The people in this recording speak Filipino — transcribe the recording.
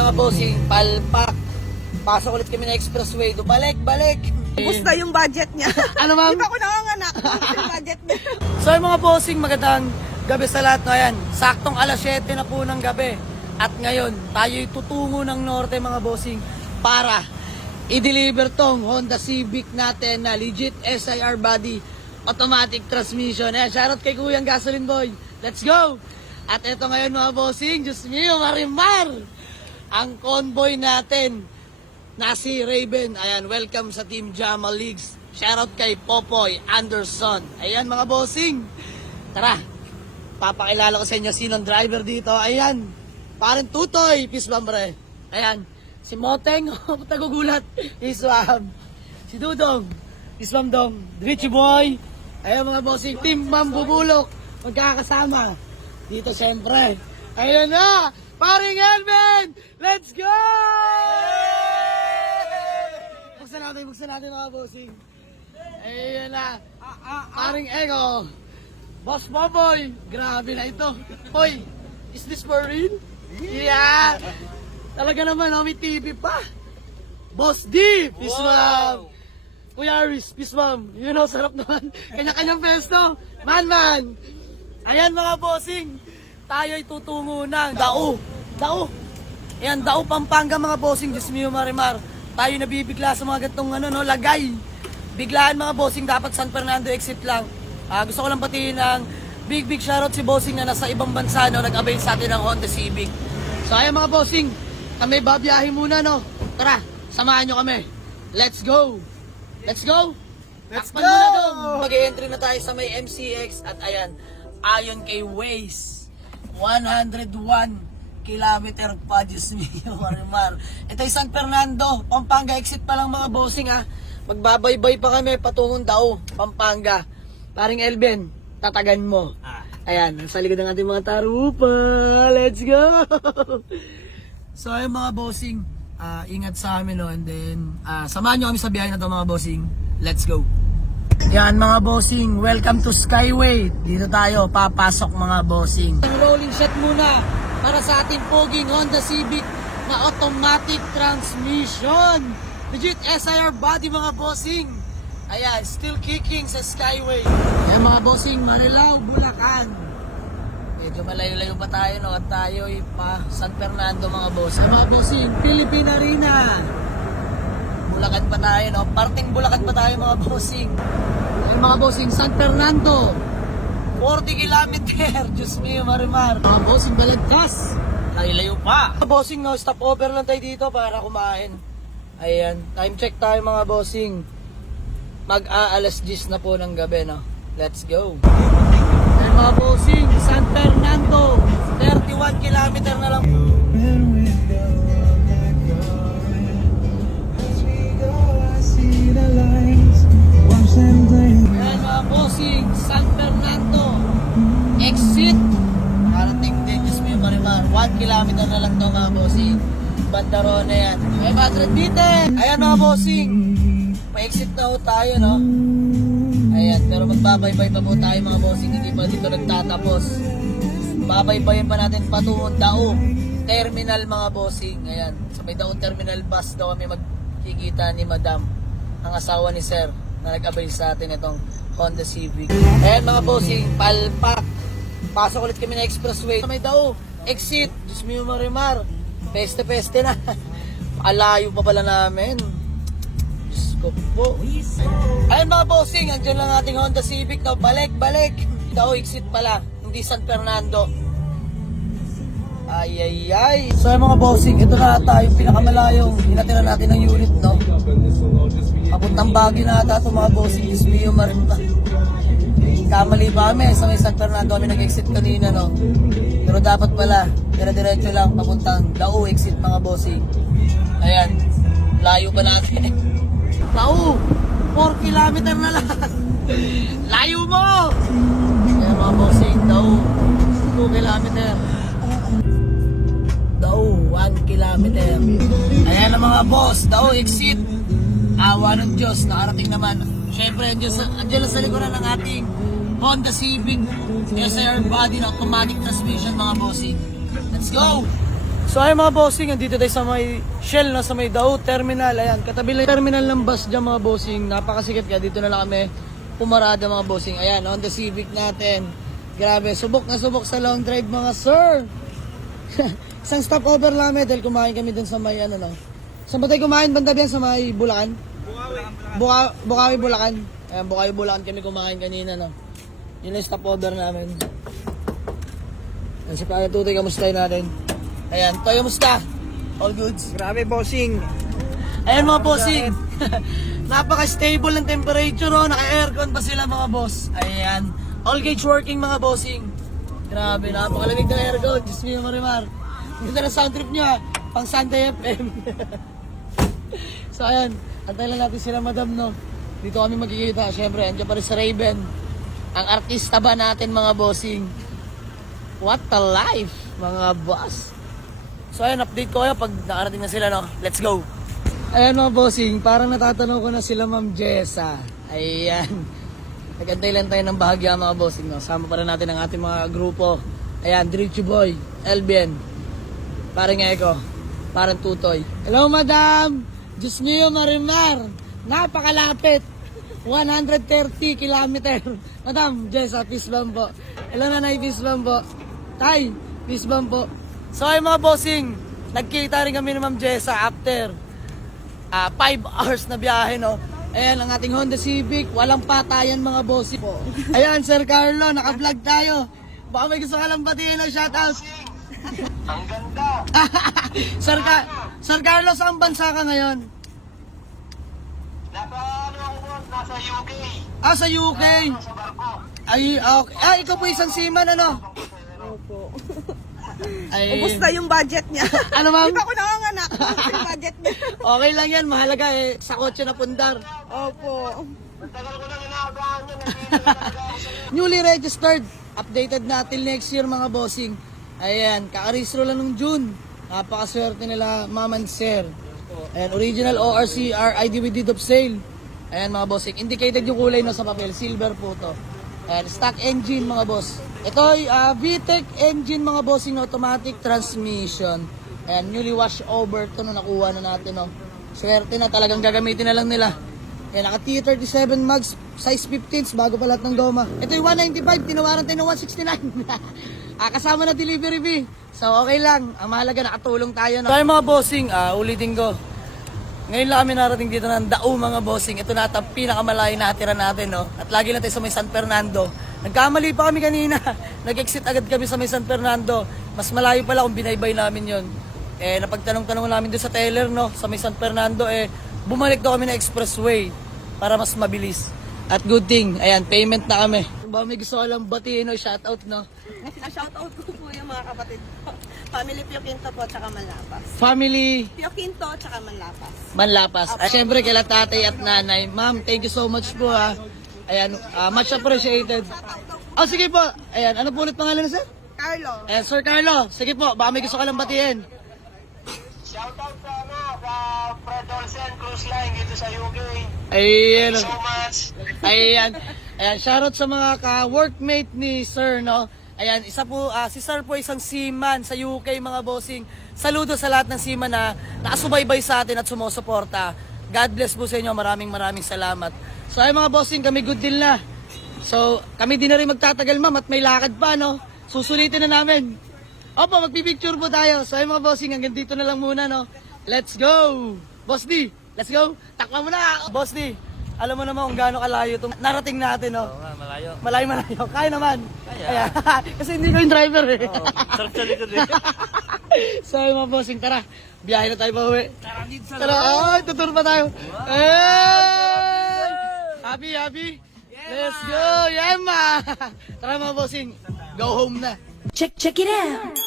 mga bossing, palpak. Pasok ulit kami na expressway. Balik. Ubus na yung budget niya. Ano ma'am? Di ba ko nanganganak? Ubus yung budget niya. So yung mga bossing, magandang gabi sa lahat. No, ayan, saktong alas 7 na po ng gabi. At ngayon, tayo'y tutungo ng norte mga bossing para i-deliver tong Honda Civic natin na legit SIR body, automatic transmission. Ayan, shoutout kay Kuyang Gasoline Boy. Let's go! At ito ngayon mga bossing, Diyos mio, Marimar! Ang convoy natin na si Raven. Ayan, welcome sa Team Jamal Leagues. Shoutout kay Popoy Anderson. Ayan mga bossing. Tara, papakilala ko sa inyo sinong driver dito. Ayan, parang Tutoy, peace bomb pre. Ayan, si Moteng, tagugulat, Iswam. Si Dudong, Iswam Dong, Richie Boy. Ayan mga bossing, Team Mambubulok, magkakasama. Dito syempre. Ayan na, paring Elvin! Let's go! Buksan natin mga bossing. Ayan na, paring Ego. Boss Boboy, grabe na ito. Hoy, is this for real? Yeah! Talaga naman, may TV pa. Boss D, peace ma'am. Kuya Aris, peace ma'am. You know, sarap naman. Kanya-kanyang pesto. Man. Ayan mga bossing, tayo'y tutungo ng Dao. Ayan, Dao, Pampanga mga bossing. Diyos mio, Marimar. Tayo nabibigla sa mga gatong lagay. Biglaan mga bossing, dapat San Fernando exit lang. Gusto ko lang patiin ng big shoutout si bossing na nasa ibang bansa, nag-avail sa atin ng Honda Civic. So ayan mga bossing, kami babiyahe muna no. Tara, samahan nyo kami. Let's go! Takpan muna dong. Mag-e-entry na tayo sa may MCX at ayan, ayon kay Waze, 101 kilometer pa, Diyos mio, Marimar. Ito yung San Fernando, Pampanga exit pa lang mga bossing ha. Magbabaybay pa kami patungong Dao, Pampanga. Paring Elben, tatagan mo. Ayan, sa likod ng ating mga tarupa. Let's go! So ayun mga bossing, ingat sa amin no, and then samahan nyo kami sa biyahe na to mga bossing. Let's go! Yan mga bossing, welcome to Skyway. Dito tayo, papasok mga bossing. Rolling shot muna para sa ating poging Honda Civic na automatic transmission. Legit SIR body mga bossing. Ayan, still kicking sa Skyway. Ayan mga bossing, Marilao, Bulacan. Medyo malayo-layo pa tayo no, at tayo'y pa San Fernando mga bossing. Ayan mga bossing, Philippine Arena. Bulacan pa tayo no, parting Bulacan pa tayo mga bossing. Ayan mga bossing, San Fernando. 40 kilometer, Diyos mio, Marimar. Mga bossing, Balagtas. Layo pa. Mga bossing no, stop over lang tayo dito para kumain. Ayan, time check tayo mga bossing. Mag-aalas 10 na po ng gabi, no? Let's go! Ayan mga bossing, San Fernando, 31 kilometer na lang. Ayan mga bossing, San Fernando, exit. Parating din, Diyos mo yung Marimar. 1 kilometer na lang to mga bossing. Bandarona yan. Ayan mga tradite. Ayan mga bossing. Pa-exit na ho tayo, no? Ayan, pero magbabaybay pa po tayo mga bossing. Hindi pa dito nagtatapos. Babaybayin pa natin patungong Dao Terminal mga bossing. Ayan, sa may Dao Terminal bus daw kami magkikita ni Madam, ang asawa ni Sir, na nag-avail sa atin itong Honda Civic. Ayan mga bossing, palpak. Pasok ulit kami na expressway. Sa may Dao, exit. Diyos mio, Marimar. Peste na. Alayo pa pala namin. Diyos ko po. Ayun mga bossing, andyan lang ating Honda Civic na balik. Dao exit pala, hindi San Fernando. Ay. So ayun mga bossing, ito na tayo yung pinakamalayong hinatira natin ng unit, no? Papuntang Baguio na ata ito mga bossing. Diyos mio, Marimar. Kamali pa kami, sa may San Fernando kami nag-exit kanina, no? Pero dapat pala, dire-diretso lang, papuntang Dao exit mga bossing. Ayan, layo pa natin. Dao, 4 kilometer na lang. Layo mo! Ayan mga bossing, Dao, 2 kilometer. Dao, 1 kilometer. Ayan na mga boss, Dao exit. Awa ng Diyos, nakarating naman. Siyempre, andyan sa likuran ng ating Honda Civic SIR body na automatic transmission mga bossing. Let's go! So ay mga bossing, andito tayo sa may Shell na sa may Dao Terminal. Ayan, katabi lang yung terminal ng bus dyan mga bossing. Napakasikat kaya dito na lang kami pumarada mga bossing. Ayan, Honda Civic natin. Grabe, subok na subok sa long drive mga sir. Isang stopover namin dahil kumain kami dun sa may ano no. Saan ba tayo kumain banda biyan sa may Bulacan? Bukawi, Bulacan. Ayan, Bukawi, Bulacan kami kumain kanina no. Yun yung stopover namin. Ayan, si Pala Tutoy, kamustahin natin? Ayan, Toy, kamusta? All goods? Grabe, bossing. Ayan mga bossing. Napaka-stable ng temperature, oh. Naka-aircon pa sila mga boss. Ayan. All gauge working mga bossing. Grabe, napakalamig ng aircon. Diyos mo yung marimar. Ganda na sound trip niya. Pang Sunday FM. So ayan, antay lang natin sila madam no. Dito kami magkikita. Siyempre, andyan pa rin sa Raven. Ang artista ba natin mga bossing? What a life mga boss. So ayan, update ko kayo pag nakarating na sila no. Let's go. Ayan mga bossing, parang natatanong ko na sila Ma'am Jessa. Ayan. Nagantay lang tayo ng bahagya mga bossing no. Sama pa rin natin ang ating mga grupo. Ayan, Dritchy Boy, Elbian, parang Eko, parang Tutoy. Hello madam! Diyos niyo Marimar! Napakalapit! 130 kilometer. Madam, Jessa, peace bomb po. Hello nanay, peace bomb po. Tay, peace bomb po. So ay mga bossing, nagkita rin kami ni Ma'am Jessa after 5 hours na biyahe no. Ayan ang ating Honda Civic, walang patayan mga bossing. Ayan Sir Carlo, naka-vlog tayo. Baka may gusto ka lang batiin o shoutout. Ang ganda! Sir Carlo, saan bansa ka ngayon? Nasa UK. Ah, sa UK. Sa barko. Ay, okay. Ah, ikaw po isang seaman, ano? Opo. Ay, Ubus na yung budget niya. Ano, ma'am? Di pa ako nanganganak. Ubus yung budget niya. Okay lang yan, mahalaga eh, sa kotse na pundar. Opo. Tagal ko lang inaabahan yun. Nandito na talaga ako sa Newly registered, updated na till next year mga bossing. Ayan, kakaristro lang nung June. Napakaswerte nila, ma'am and sir. Ayan, original ORCR ID with deed of sale. Ayan mga bossing, indicated yung kulay no sa papel, silver po to. Ayan, stock engine mga boss. Ito ay VTEC engine mga bossing na automatic transmission. Ayan, newly wash over to no, nakuha na natin no. Swerte na, talagang gagamitin na lang nila. Ayan, naka T37 mags, size 15s, bago pa lahat ng goma. Ito yung 195, tinawaran tayo ng 169. Kasama na delivery fee. So okay lang, ang mahalaga nakatulong tayo. No? Tayo mga bossing, ulitin ko. Ngayon lang kami narating dito ng Dao mga bossing. Ito na ang pinakamalayong natira natin. No? At lagi lang tayo sa may San Fernando. Nagkamali pa kami kanina. Nag-exit agad kami sa may San Fernando. Mas malayo pala kung binaybay namin yon. Napagtanong-tanong namin doon sa teller no, sa may San Fernando. Bumalik daw kami na expressway para mas mabilis. At good thing, ayan, payment na kami. Ba may gusto ko lang batiin o shoutout no? Shoutout ko po yung mga kapatid ko. Family Pio Quinto po, tsaka Manlapas. Family Pio Quinto, tsaka Manlapas. Manlapas. Siyempre kila tatay at nanay. Ma'am, thank you so much po ha. Ayan, much appreciated. Oh, sige po. Ayan, ano po ulit pangalan na sir? Carlo. Ayan, Sir Carlo. Sige po, baka may gusto ka lang batiin. shoutout sa Fred Olsen Cruise Line dito sa UK. Ayan. So much. Ayan. Ayan, shoutout sa mga ka-workmate ni Sir, no? Ayan, isa po, si Sir po isang seaman sa UK, mga bossing. Saludo sa lahat ng seaman na nakasubaybay sa atin at sumusuporta. God bless po sa inyo. Maraming salamat. So, ay mga bossing, kami good deal na. So, kami din na rin magtatagal, ma'am, at may lakad pa, no? Susulitin na namin. Opo, magpipicture po tayo. So, ay mga bossing, hanggang dito na lang muna, no? Let's go! Boss D, let's go! Takpa mo na! Boss D, alam mo naman kung gaano kalayo itong narating natin, no? Oo nga, malayo. Malayo. Kaya naman. Kaya. Kasi hindi ko yung driver eh. Oo, sarap sa likod eh. So ay mga bossing, tara. Biyahe na tayo pa uwi. Tara dito sa Tara, ay, tutur pa tayo. Hey! Happy? Let's go, Yema! Tara mga bossing, go home na. Check it out.